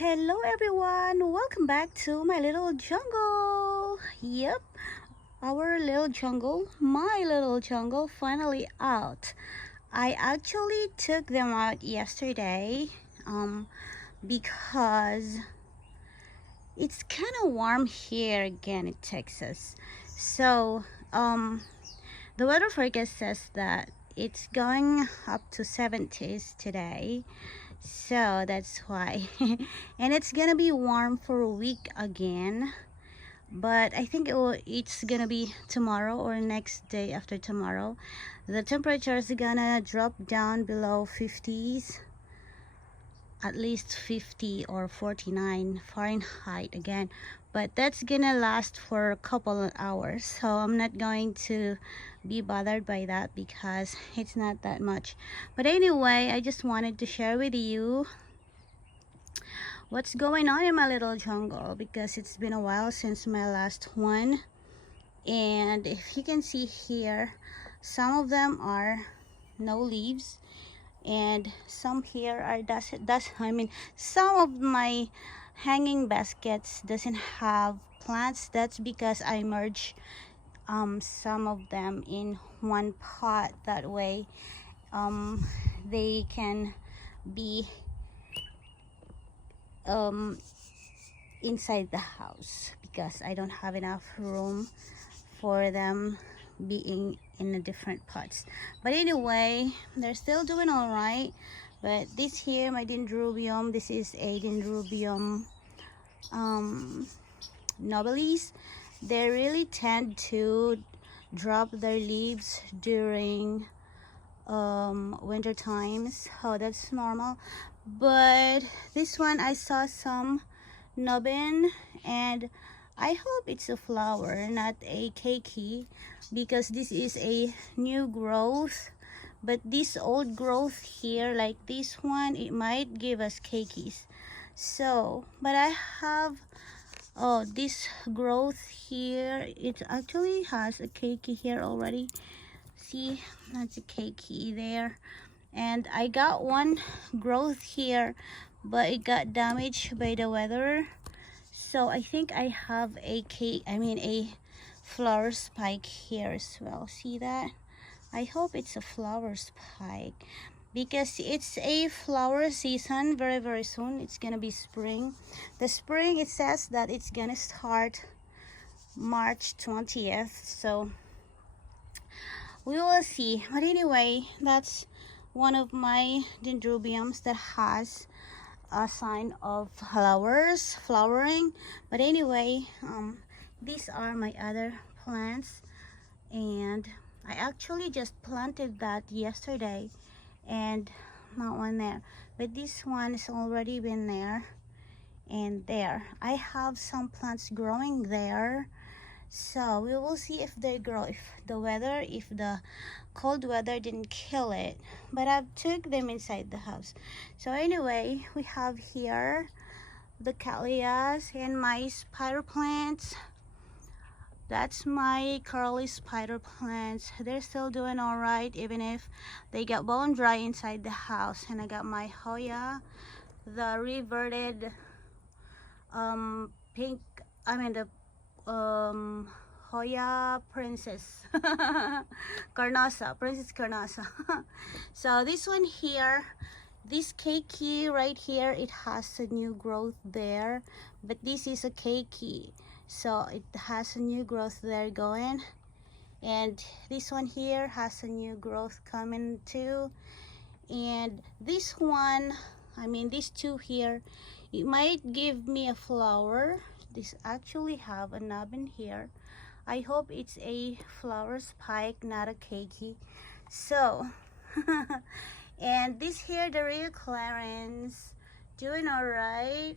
Hello everyone, welcome back to my little jungle. Yep, our little jungle, my little jungle, finally out. I actually took them out yesterday because it's kind of warm here again in Texas. So the weather forecast says that it's going up to 70s today, so that's why. And it's gonna be warm for a week again, but I think it's gonna be tomorrow or next day after tomorrow. The temperature is gonna drop down below 50s, at least 50 or 49 Fahrenheit again, but that's gonna last for a couple of hours, so I'm not going to be bothered by that because it's not that much. But anyway, I just wanted to share with you what's going on in my little jungle because it's been a while since my last one. And if you can see here, some of them are no leaves and some here are some of my hanging baskets doesn't have plants. That's because I merge some of them in one pot, that way they can be inside the house because I don't have enough room for them being in the different pots. But anyway, they're still doing all right. But this here, my dendrobium, this is a dendrobium nobilis. They really tend to drop their leaves during winter times. Oh, that's normal. But this one, I saw some nubbin, and I hope it's a flower, not a keiki, because this is a new growth. But this old growth here, like this one, it might give us keikis. So, but I have this growth here. It actually has a keiki here already. See, that's a keiki there. And I got one growth here, but it got damaged by the weather. So I think I have a flower spike here as well. See that? I hope it's a flower spike because it's a flower season very soon. It's gonna be spring. The spring, it says that it's gonna start March 20th, so we will see. But anyway, that's one of my dendrobiums that has a sign of flowering. But anyway, these are my other plants, and I actually just planted that yesterday, and not one there, but this one has already been there. And there I have some plants growing there, so we will see if they grow, if the cold weather didn't kill it. But I've took them inside the house. So anyway, we have here the callias and my spider plants. That's my curly spider plants. They're still doing all right, even if they got bone dry inside the house. And I got my Hoya, the reverted pink, the Hoya Princess Princess Carnosa. So this one here, this keiki right here, it has a new growth there, but this is a keiki, so it has a new growth there going. And this one here has a new growth coming too. And this one, these two here, it might give me a flower. This actually have a nubbin here. I hope it's a flower spike, not a keiki. So and this here, the Rio Clarence, doing all right.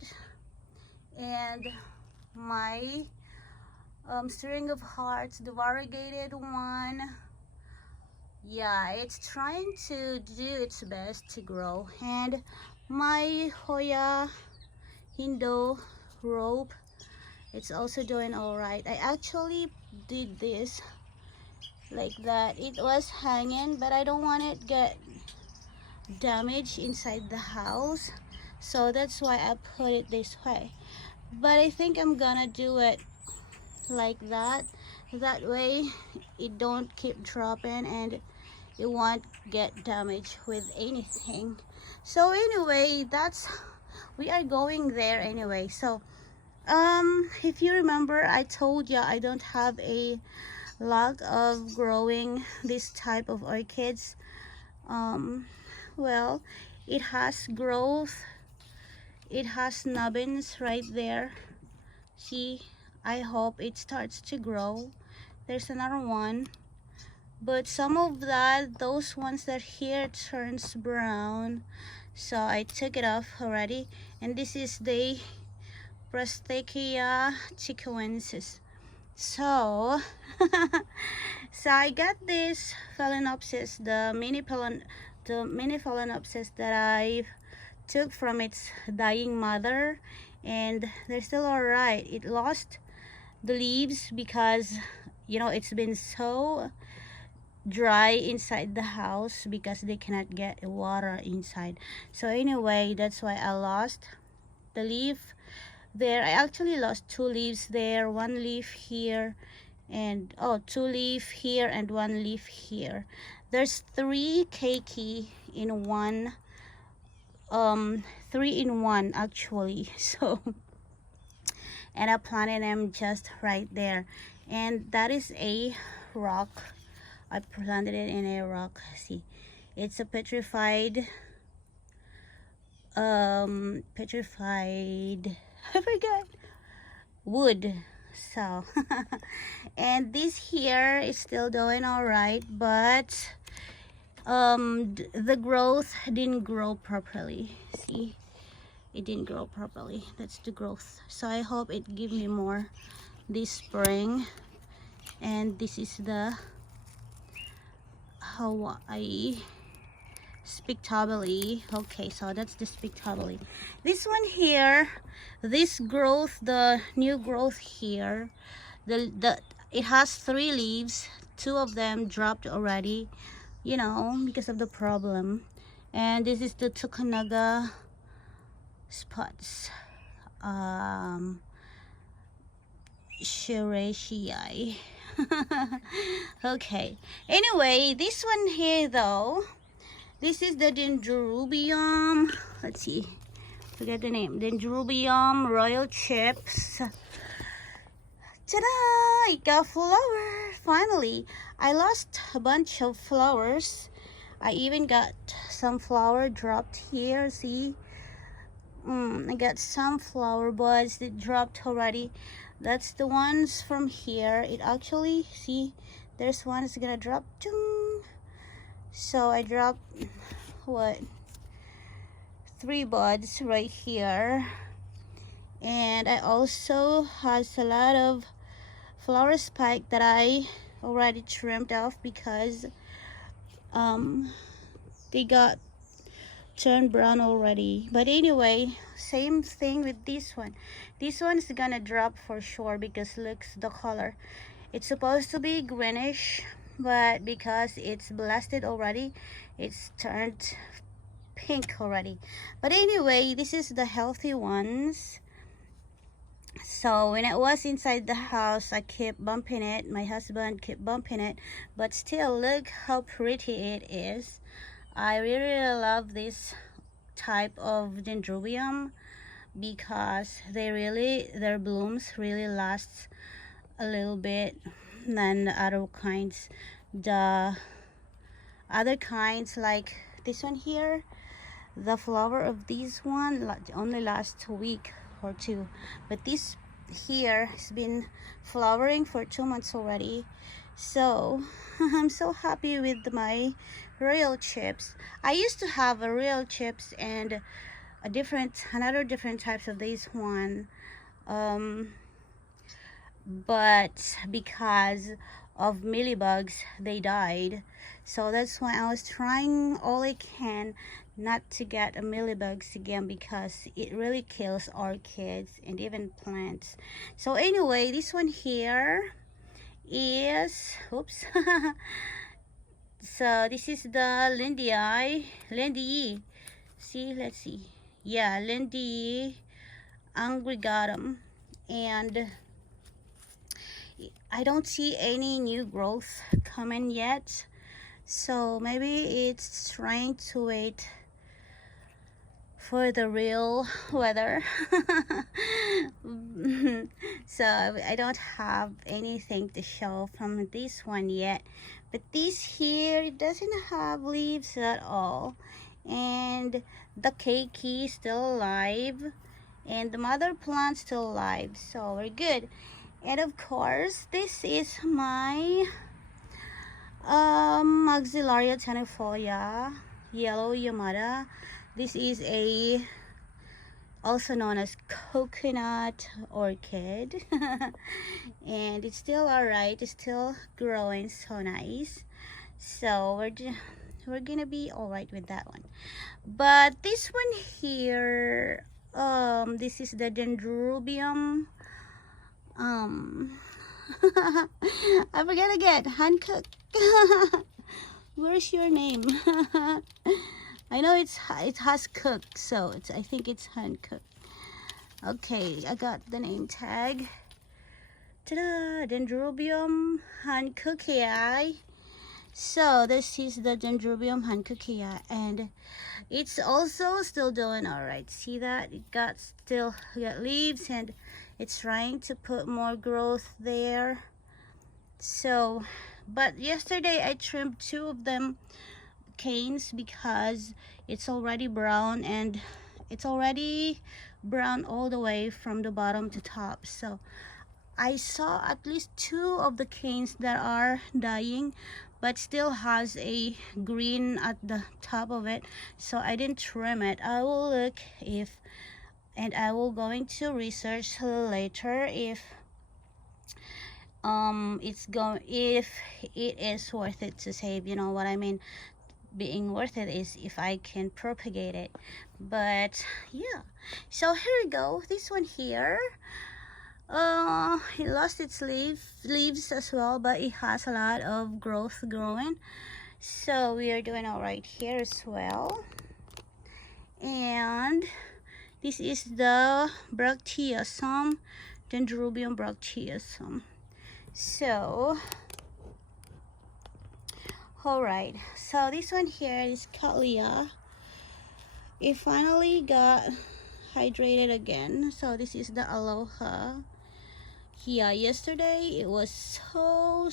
And my string of hearts, the variegated one, yeah, it's trying to do its best to grow. And my Hoya Hindu rope, it's also doing all right. I actually did this like that. It was hanging, but I don't want it get damaged inside the house, So that's why I put it this way. But I think I'm gonna do it like that. That way it don't keep dropping and it won't get damaged with anything. So anyway, that's, we are going there anyway. So if you remember, I told you I don't have a luck of growing this type of orchids. Well, it has growth, it has nubbins right there. See, I hope it starts to grow. There's another one, but some of that, those ones that here turns brown, so I took it off already. And this is the Brastachia chicoensis. So so I got this phalaenopsis, the mini phalaenopsis that I took from its dying mother, and they're still all right. It lost the leaves because, you know, it's been so dry inside the house because they cannot get water inside. So anyway, that's why I lost the leaf there. I actually lost 2 leaves there, 1 leaf here, and 2 leaf here and 1 leaf here. There's 3 keiki in one, 3 in 1 actually. So, and I planted them just right there, and that is a rock. I planted it in a rock. See, it's a petrified petrified I forgot wood. So and this here is still doing all right, but the growth didn't grow properly. See, it didn't grow properly. That's the growth. So I hope it give me more this spring. And this is the Hawaii spectabile. Okay, so that's the spectabile. This one here, this growth, the new growth here, it has 3 leaves. 2 of them dropped already, you know, because of the problem. And this is the Tukanaga spots, Shirashii. Okay, anyway, this one here though, this is the Dendrobium, let's see, forget the name, Dendrobium royal chips. Ta-da! It got flower finally. I lost a bunch of flowers. I even got some flower dropped here. See, I got some flower buds that dropped already. That's the ones from here. It actually, see, there's one that's gonna drop. So I dropped what, 3 buds right here. And I also has a lot of flower spike that I already trimmed off because they got turned brown already. But anyway, same thing with this one. This one is gonna drop for sure because looks the color. It's supposed to be greenish, but because it's blasted already, it's turned pink already. But anyway, this is the healthy ones. So when I was inside the house, I kept bumping it. My husband kept bumping it, but still, look how pretty it is. I really love this type of dendrobium because their blooms really last a little bit than the other kinds. The other kinds, like this one here, the flower of this one only lasts a week or 2, but this here has been flowering for 2 months already. So I'm so happy with my royal chips. I used to have a royal chips and another different types of this one, but because of mealybugs they died. So that's why I was trying all I can not to get a mealybugs again, because it really kills orchids and even plants. So anyway, this one here is, oops. So this is the Lindii. See, let's see. yeah, Lindy angrigatum, and I don't see any new growth coming yet, so maybe it's trying to wait for the real weather. So I don't have anything to show from this one yet, but this here doesn't have leaves at all, and the keiki still alive, and the mother plant still alive, so we're good. And of course, this is my Maxillaria tenuifolia, yellow Yamada. This is a also known as coconut orchid. And it's still alright, it's still growing so nice. So we're gonna be alright with that one. But this one here, this is the dendrobium. I forget again. Hancock. Where's your name? I know it has cooked, so I think it's Hancock. Okay, I got the name tag. Ta-da! Dendrobium hancockii. So this is the Dendrobium hancockii, and it's also still doing alright. See that? It still got leaves, and it's trying to put more growth there. So, but yesterday I trimmed 2 of them canes because it's already brown, and it's already brown all the way from the bottom to top. So I saw at least 2 of the canes that are dying, but still has a green at the top of it, so I didn't trim it. I will look if, and I will going to research later if if it is worth it to save, you know what I mean. Being worth it is if I can propagate it. But yeah, so here we go. This one here, it lost its leaves as well, but it has a lot of growth growing, so we are doing all right here as well. And this is the bracteosum, Dendrobium bracteosum. So all right, so this one here is Cattleya. It finally got hydrated again. So this is the Aloha. Yeah, yesterday it was so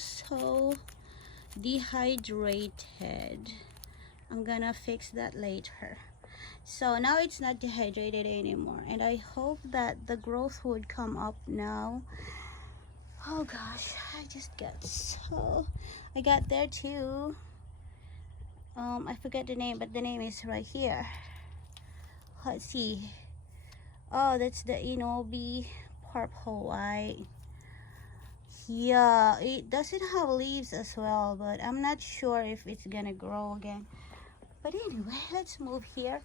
dehydrated. I'm gonna fix that later. So now it's not dehydrated anymore, and I hope that the growth would come up now. Oh gosh, I got there too. I forget the name, but the name is right here. Let's see. Oh, that's the Inobi purple white. Yeah, it doesn't have leaves as well, but I'm not sure if it's gonna grow again. But anyway, let's move here.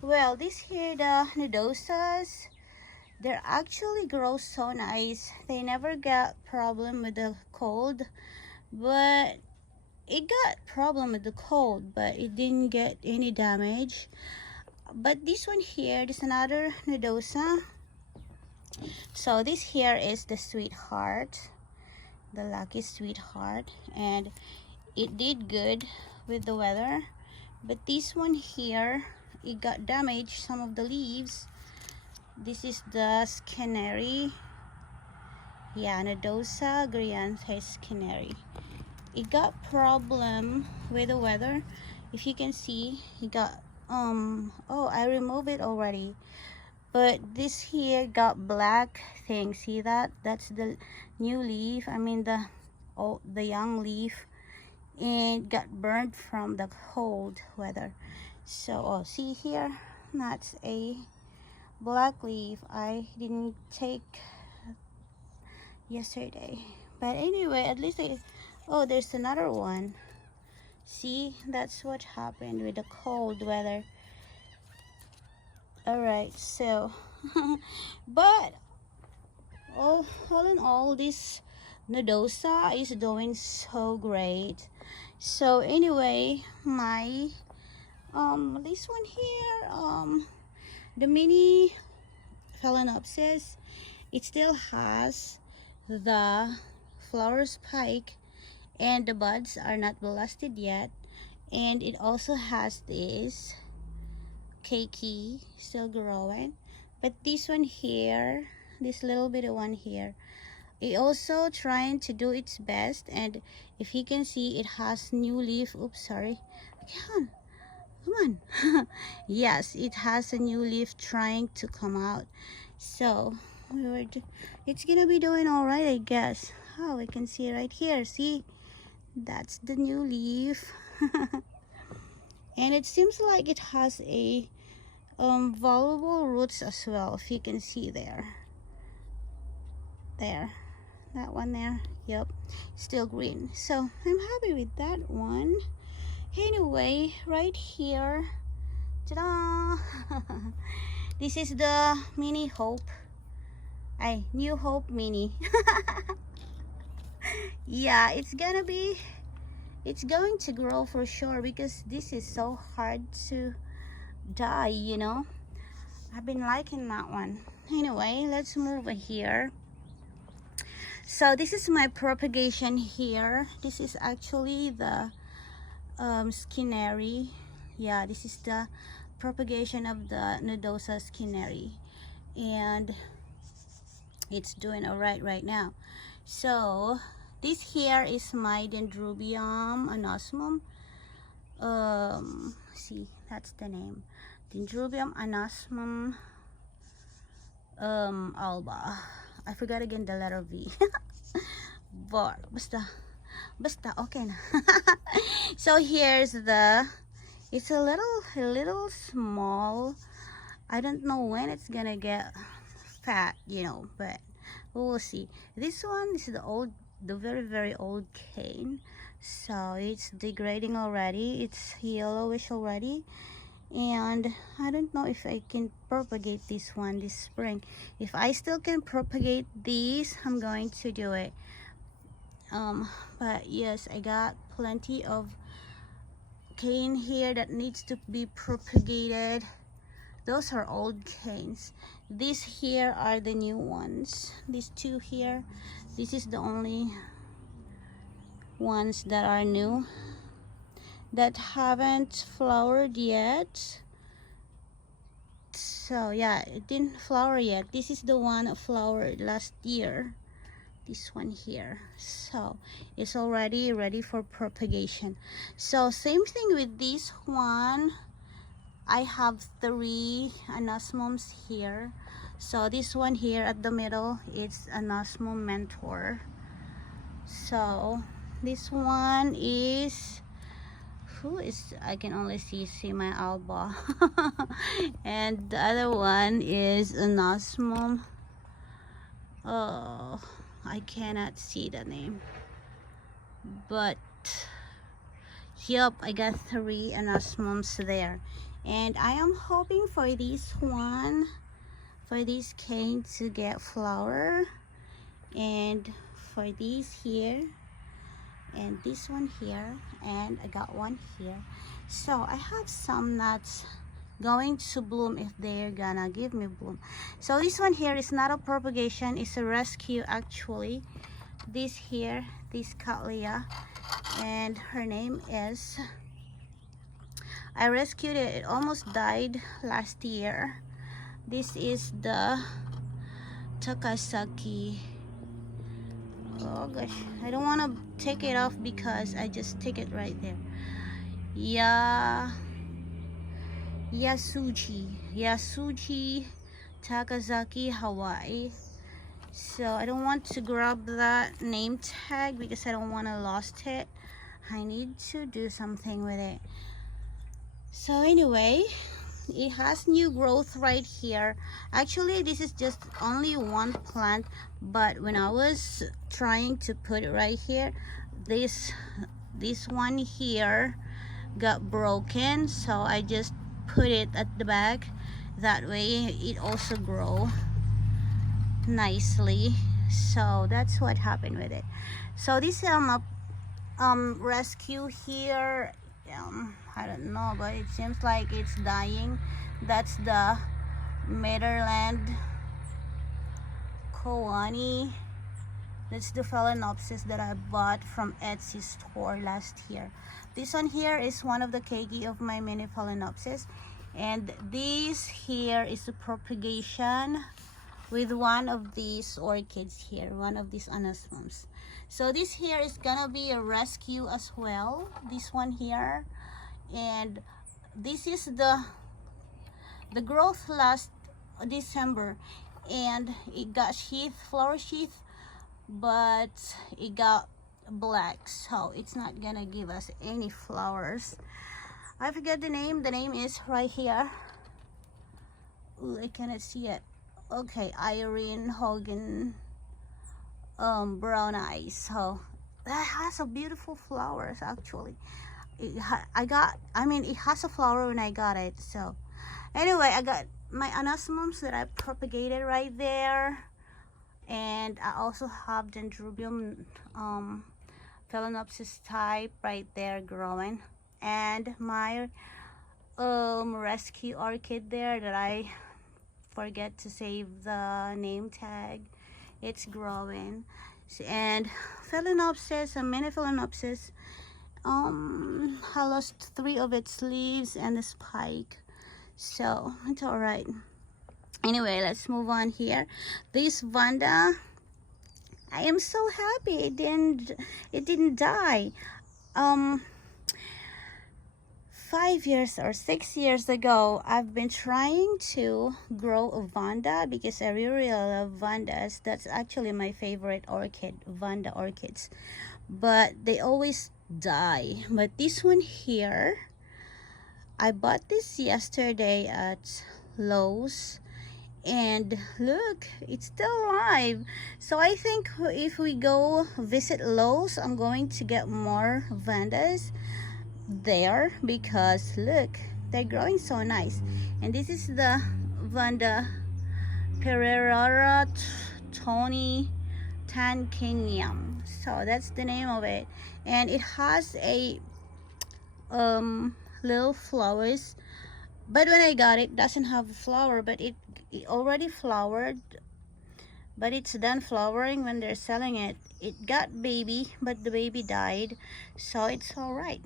Well, this here, the nodosas, they actually grow so nice. They never got problem with the cold, but it got problem with the cold, but it didn't get any damage. But this one here, there's another nodosa. So this here is the sweetheart, the lucky sweetheart, and it did good with the weather. But this one here, it got damaged, some of the leaves. This is the Skinneri. Yeah, Nodosa Grianthe Skinneri. It got problem with the weather. If you can see, it got oh, I removed it already. But this here got black thing. See that? That's the new leaf. I mean the young leaf, and got burnt from the cold weather. So oh, see here, that's a black leaf I didn't take yesterday. But anyway, at least oh, there's another one. See, that's what happened with the cold weather. All right, so but all in all, this nodosa is doing so great. So anyway, my this one here, the mini phalaenopsis, it still has the flower spike and the buds are not blasted yet, and it also has this keiki still growing. But this one here, this little bit of one here, it also trying to do its best, and if you can see, it has new leaf. Oops, sorry. Come on. Yes, it has a new leaf trying to come out. So it's gonna be doing all right, I guess. Oh, we can see right here. See, that's the new leaf. And it seems like it has a valuable roots as well, if you can see there, that one there. Yep, still green, so I'm happy with that one. Anyway, right here, ta-da! This is the mini hope, new hope mini. Yeah, it's going to grow for sure, because this is so hard to die, you know. I've been liking that one. Anyway, let's move here. So this is my propagation here. This is actually the skinneri. Yeah, this is the propagation of the nodosa skinneri, and it's doing all right now. So this here is my dendrobium anosmum. See, that's the name, dendrobium anosmum alba. I forgot again the letter V. But basta okay na. So here's the, it's a little small. I don't know when it's gonna get fat, you know, but we'll see. This one is the very old cane, so it's degrading already. It's yellowish already, and I don't know if I can propagate this one this spring. If I still can propagate these, I'm going to do it. But yes, I got plenty of cane here that needs to be propagated. Those are old canes. These here are the new ones. These two here, this is the only ones that are new, that haven't flowered yet. So yeah, it didn't flower yet. This is the one that flowered last year, this one here. So it's already ready for propagation. So same thing with this one. I have 3 anosmums here. So this one here at the middle, it's anosmum mentor. So this one is, who is, I can only see my alba. And the other one is anosmum, oh, I cannot see the name, but yep, I got 3 anosmums there. And I am hoping for this one, for this cane to get flower, and for these here, and this one here, and I got one here. So I have some nuts going to bloom if they're gonna give me bloom. So this one here is not a propagation, it's a rescue actually. This here, this cattleya, and her name is, I rescued it, it almost died last year. This is the Takasaki. Oh gosh, I don't want to take it off because I just take it right there. Yasuji Takasaki, Hawaii. So I don't want to grab that name tag because I don't want to lost it. I need to do something with it. So anyway, it has new growth right here. Actually, this is just only one plant, but when I was trying to put it right here, this one here got broken, so I just put it at the back. That way it also grow nicely. So that's what happened with it. So this rescue here, I don't know, but it seems like it's dying. That's the Netherland Koani. That's the Phalaenopsis that I bought from Etsy store last year. This one here is one of the keiki of my mini Phalaenopsis, and this here is the propagation with one of these orchids here, one of these anasmums. So this here is gonna be a rescue as well, this one here. And this is the growth last December, and it got flower sheath, but it got black, so it's not gonna give us any flowers. I forget the name. The name is right here. Ooh, I cannot see it. Okay, Irene Hogan brown eyes. So that has a beautiful flowers actually. It has a flower when I got it. So anyway, I got my anasmums that I propagated right there, and I also have dendrobium Phalaenopsis type right there growing, and my rescue orchid there that I forget to save the name tag. It's growing, and Phalaenopsis, a mini Phalaenopsis, I lost 3 of its leaves and the spike, so it's all right. Anyway, let's move on here. This Vanda, I am so happy it didn't die. 5 years or 6 years ago, I've been trying to grow a Vanda because I really love Vandas. That's actually my favorite orchid, Vanda orchids. But they always die. But this one here, I bought this yesterday at Lowe's, and look, it's still alive. So I think if we go visit Lowe's, I'm going to get more Vandas there, because look, they're growing so nice. And this is the Vanda Pereira Tony Tankinium, so that's the name of it. And it has a little flowers, but when I got it, doesn't have a flower, but it already flowered, but it's done flowering when they're selling it. It got baby, but the baby died, so it's all right.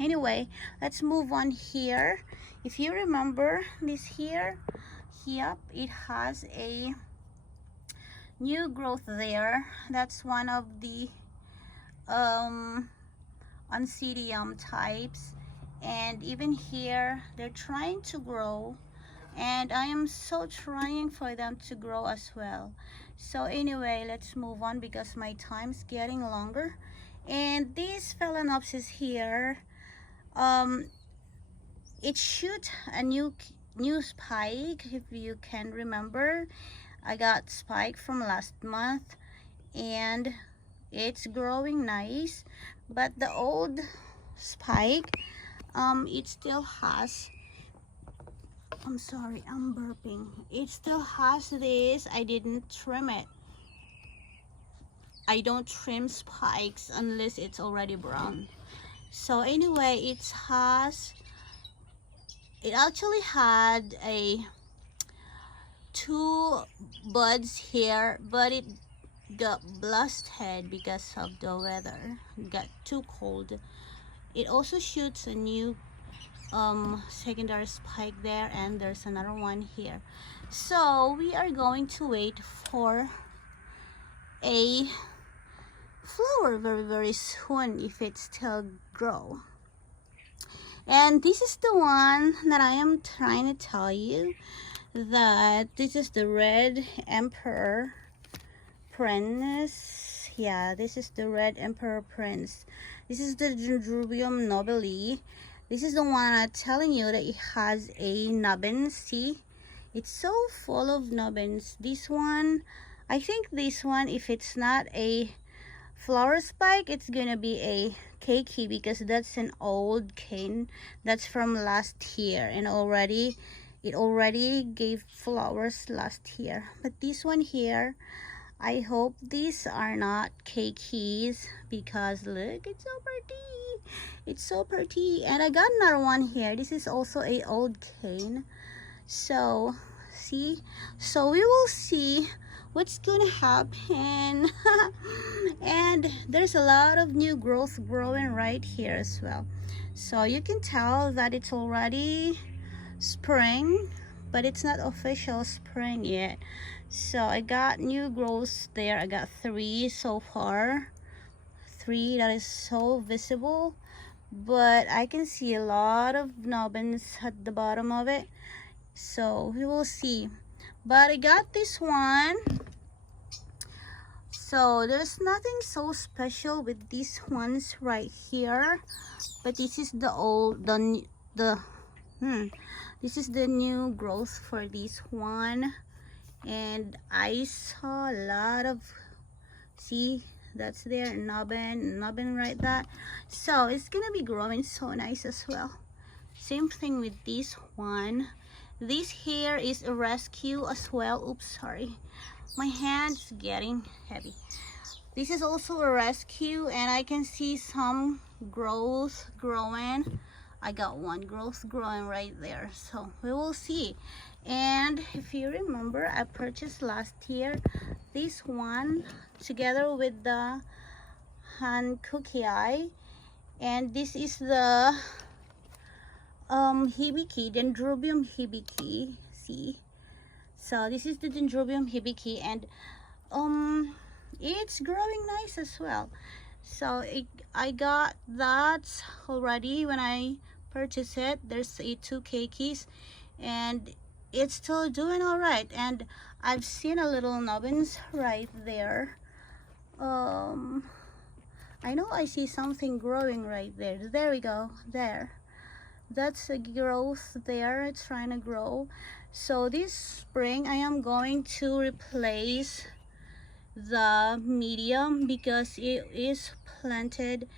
Anyway, let's move on here. If you remember this here, yep, it has a new growth there. That's one of the Oncidium types, and even here they're trying to grow, and I am so trying for them to grow as well. So anyway, let's move on because my time's getting longer. And this Phalaenopsis here, it shoot a new spike. If you can remember, I got spike from last month, and it's growing nice. But the old spike, it still has, I'm sorry, I'm burping. It still has this. I didn't trim it. I don't trim spikes unless it's already brown. So anyway, it actually had 2 buds here, but it got blasted because of the weather. It got too cold. It also shoots a new secondary spike there, and there's another one here. So we are going to wait for a flower very soon if it still grow. And this is the one that I am trying to tell you, that this is the red emperor prince. Yeah, this is the red emperor prince. This is the Dendrobium nobile. This is the one I'm telling you that it has a nubbin. See, it's so full of nubbins. This one, I think this one, if it's not a flower spike, it's gonna be a keiki, because that's an old cane that's from last year, and it already gave flowers last year. But this one here, I hope these are not keikis, because look, it's so pretty. It's so pretty. And I got another one here. This is also a old cane. So see. So we will see what's gonna happen. And there's a lot of new growth growing right here as well. So you can tell that it's already spring, but it's not official spring yet. So I got new growths there. I got 3 so far, 3 that is so visible, but I can see a lot of nubbins at the bottom of it, so we will see. But I got this one, so there's nothing so special with these ones right here, but this is this is the new growth for this one. And I saw a lot of, see, that's their nubbin right there. So it's gonna be growing so nice as well. Same thing with this one. This here is a rescue as well. Oops, sorry, my hand's getting heavy. This is also a rescue, and I can see some growth growing. I got one growth growing right there, so we will see. And if you remember, I purchased last year this one together with the Han Cookie Eye, and this is the hibiki, Dendrobium hibiki. See, so this is the Dendrobium hibiki, and it's growing nice as well. So I got that already when I purchased it. There's 2 keikis, and it's still doing all right. And I've seen a little nubbins right there. I know I see something growing right there. There we go. There, that's a growth there. It's trying to grow. So this spring I am going to replace the medium because it is planted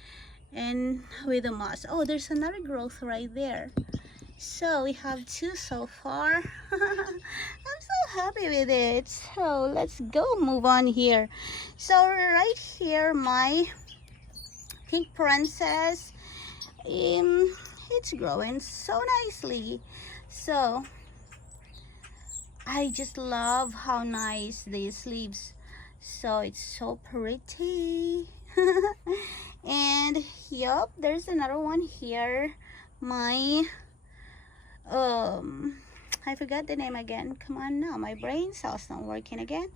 and with the moss. Oh, there's another growth right there. So we have 2 so far. I'm so happy with it. So let's go move on here. So right here, my pink princess, it's growing so nicely. So I just love how nice these leaves. So it's so pretty. And yup, there's another one here. My I forgot the name again. Come on now, my brain cells not working again.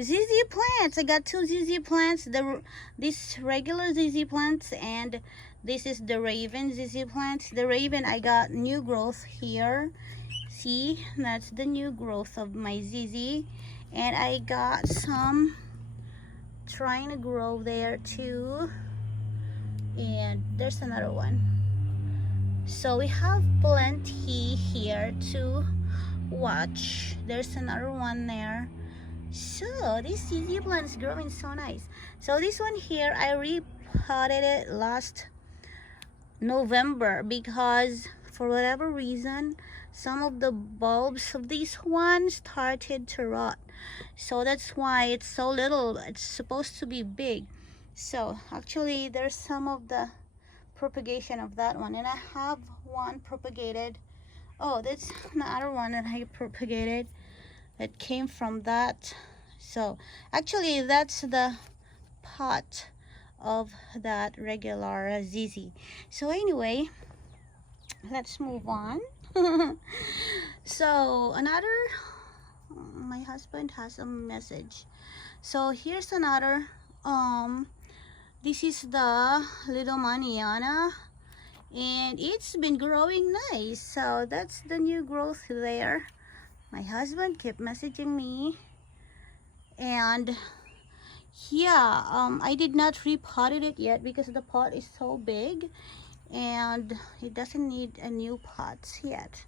ZZ plants. I got 2 ZZ plants. This regular ZZ plants, and this is the Raven ZZ plants. The Raven, I got new growth here. See, that's the new growth of my ZZ. And I got some trying to grow there too. And there's another one. So we have plenty here to watch. There's another one there. So this ZZ plant is growing so nice. So this one here, I repotted it last November because for whatever reason, some of the bulbs of this one started to rot. So that's why it's so little. It's supposed to be big. So actually there's some of the propagation of that one, and I have one propagated. Oh, that's another one that I propagated that came from that. So actually that's the pot of that regular ZZ. So anyway, let's move on. So another, my husband has a message. So here's another, this is the little Maniana, and it's been growing nice. So that's the new growth there. My husband kept messaging me, and yeah, I did not repotted it yet because the pot is so big and it doesn't need a new pots yet.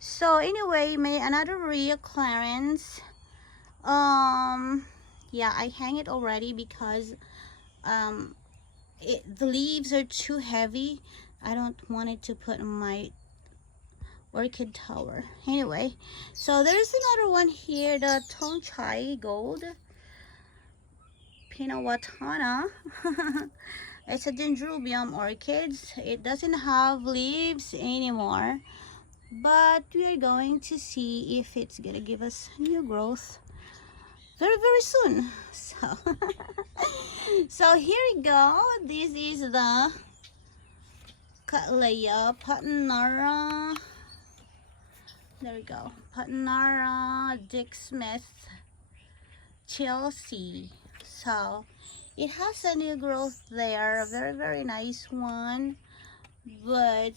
So anyway, another Rhea Clarence. Yeah, I hang it already because the leaves are too heavy. I don't want it to put in my orchid tower. Anyway, so there's another one here, the Tongchai Gold Pinawatana. It's a dendrobium orchids. It doesn't have leaves anymore, but we are going to see if it's gonna give us new growth very soon. So so here we go. This is the Cattleya Patinara. There we go. Patinara Dick Smith Chelsea. So it has a new growth there, a very nice one, but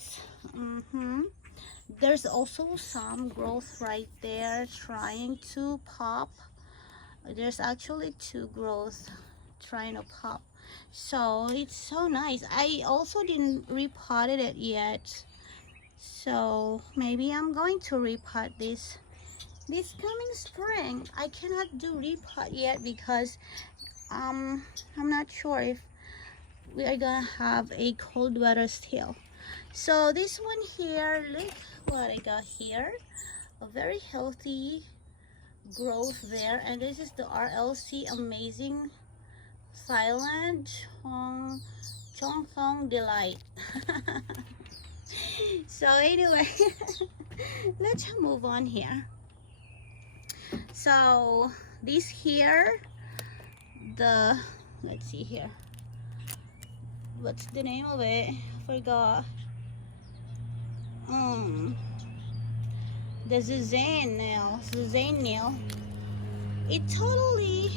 there's also some growth right there trying to pop. There's actually two growth trying to pop, so it's so nice. I also didn't repotted it yet, so maybe I'm going to repot this coming spring. I cannot do repot yet because I'm not sure if we are gonna have a cold weather still. So this one here, look what I got here, a very healthy growth there. And this is the RLC Amazing Silent Chongthong Delight. So anyway, let's move on here. So this here, let's see here, what's the name of it? Forgot. The Suzanne nail. It's totally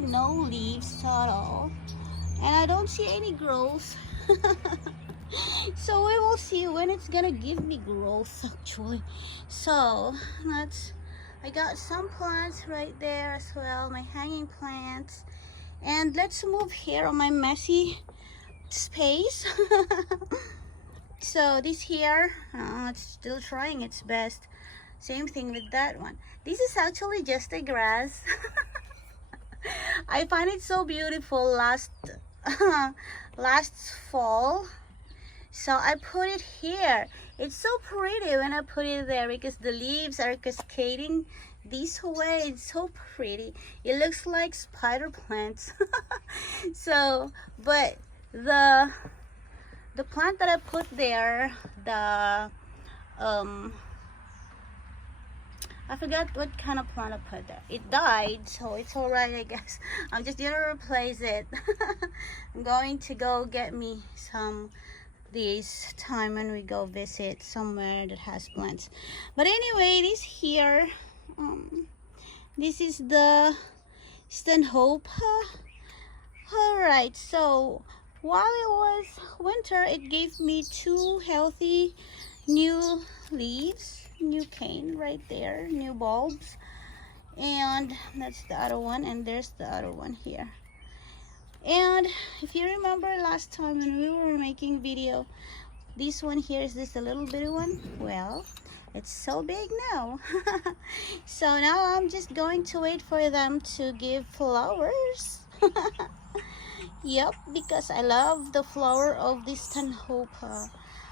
no leaves at all, and I don't see any growth. So we will see when it's gonna give me growth actually. So I got some plants right there as well, my hanging plants. And let's move here on my messy space. So this here, it's still trying its best. Same thing with that one. This is actually just a grass. I find it so beautiful last fall, so I put it here. It's so pretty when I put it there because the leaves are cascading this way. It's so pretty. It looks like spider plants. So, but the plant that I put there, I forgot what kind of plant I put there. It died, so it's alright, I guess. I'm just gonna replace it. I'm going to go get me some this time when we go visit somewhere that has plants. But anyway, this here, this is the Stanhope. Alright, so while it was winter, it gave me two healthy new leaves, new cane right there, new bulbs. And that's the other one, and there's the other one here. And if you remember last time when we were making video, this one here is this a little bitty one. Well, it's so big now. So now I'm just going to wait for them to give flowers. Yep, because I love the flower of this Stanhope.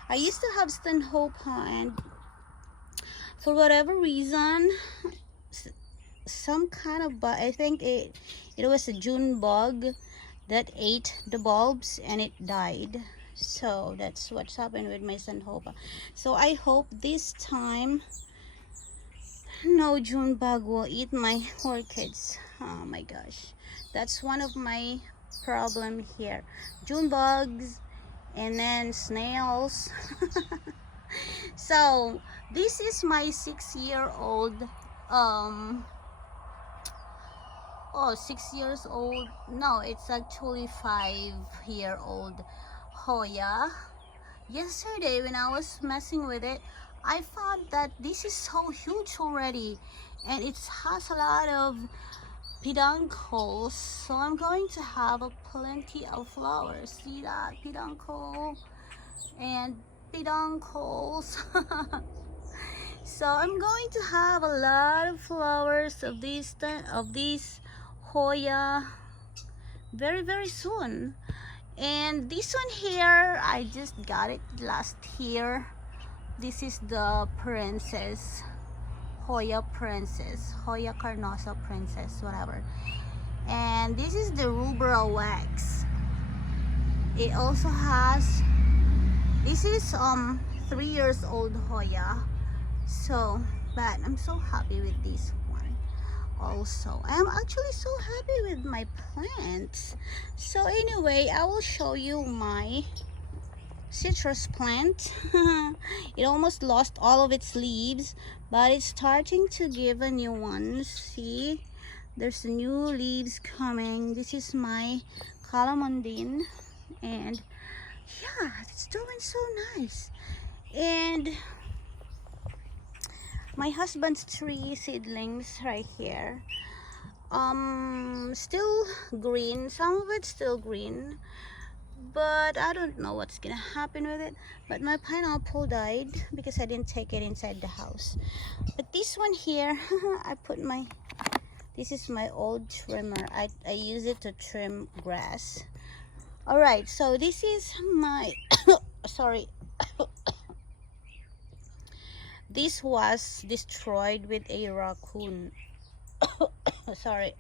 I used to have Stanhope, and for whatever reason, some kind of bug, I think it was a June bug that ate the bulbs and it died. So that's what's happened with my Stanhope. So I hope this time no June bug will eat my orchids. Oh my gosh, that's one of my problem here. June bugs and then snails. So this is my 6-year-old 6 years old, no, it's actually 5-year-old Hoya. Yesterday when I was messing with it, I found that this is so huge already, and it has a lot of peduncles, so I'm going to have plenty of flowers. See that? Peduncle and peduncles. So I'm going to have a lot of flowers of these Hoya very soon. And this one here, I just got it last year. This is the princess, Hoya princess, Hoya carnosa princess, whatever. And this is the rubra wax. It also has This is 3 years old Hoya. So, but I'm so happy with this one. Also, I am actually so happy with my plants. So anyway, I will show you my citrus plant. It almost lost all of its leaves, but it's starting to give a new one. See, there's new leaves coming. This is my calamondine, and yeah, it's doing so nice. And my husband's tree seedlings right here, still green. Some of it's still green, but I don't know what's gonna happen with it. But my pineapple died because I didn't take it inside the house. But this one here, I put my, this is my old trimmer. I use it to trim grass. All right, so this is my sorry. This was destroyed with a raccoon. Sorry.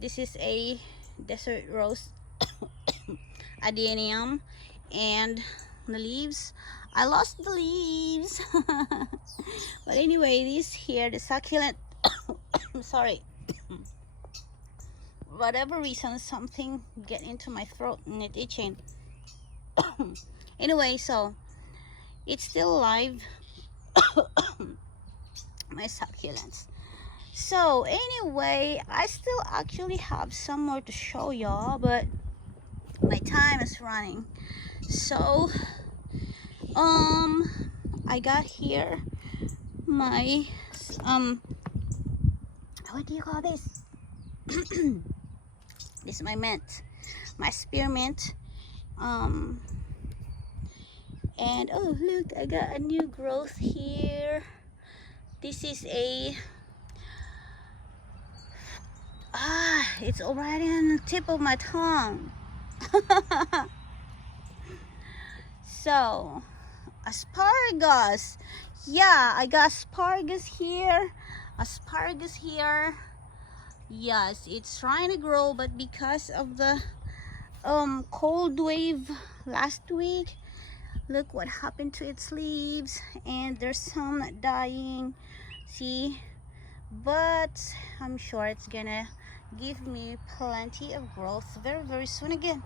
This is a desert rose adenium, and the leaves, I lost the leaves. But anyway, this here, the succulent sorry, whatever reason, something get into my throat and it's itching. Anyway, so it's still alive. My succulents. So anyway, I still actually have some more to show y'all, but my time is running. So I got here my what do you call this? This is my mint, my spearmint. And oh look, I got a new growth here. This is a it's already on the tip of my tongue. So asparagus, yeah, I got asparagus here. Yes, it's trying to grow, but because of the cold wave last week, look what happened to its leaves, and there's some dying. See, but I'm sure it's gonna give me plenty of growth very, very soon again.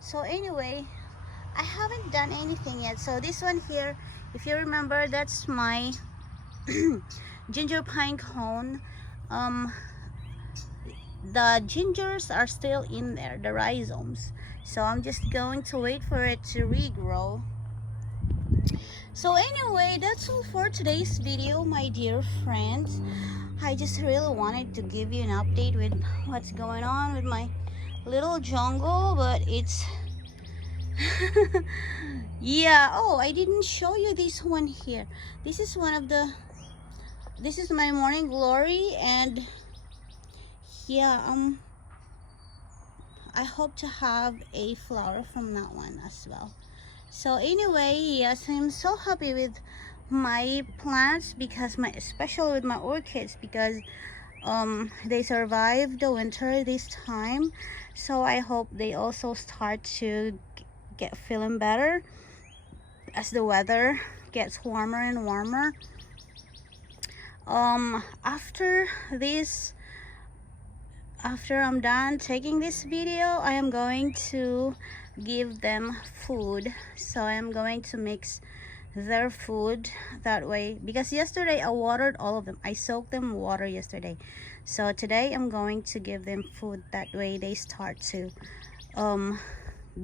So anyway, I haven't done anything yet. So this one here, if you remember, that's my ginger pine cone. The gingers are still in there, the rhizomes. So I'm just going to wait for it to regrow. So anyway, that's all for today's video, my dear friends. I just really wanted to give you an update with what's going on with my little jungle, but it's yeah. Oh, I didn't show you this one here. This is one of the, this is my morning glory, and yeah, I hope to have a flower from that one as well. So anyway, yes, I'm so happy with my plants, because especially with my orchids, because they survived the winter this time. So I hope they also start to get feeling better as the weather gets warmer and warmer. After I'm done taking this video, I am going to give them food. So I am going to mix their food that way, because yesterday I watered all of them. I soaked them in water yesterday. So today I'm going to give them food, that way they start to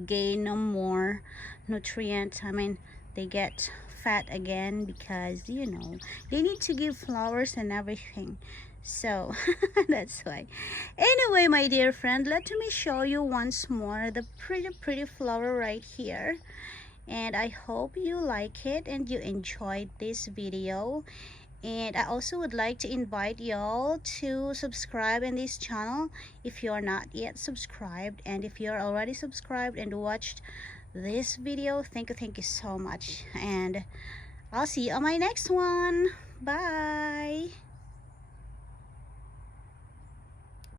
gain more nutrients. I mean, they get fat again, because you know they need to give flowers and everything. So that's why. Anyway, my dear friend, let me show you once more the pretty flower right here. And I hope you like it and you enjoyed this video. And I also would like to invite y'all to subscribe in this channel if you're not yet subscribed. And if you're already subscribed and watched this video, thank you so much. And I'll see you on my next one. Bye.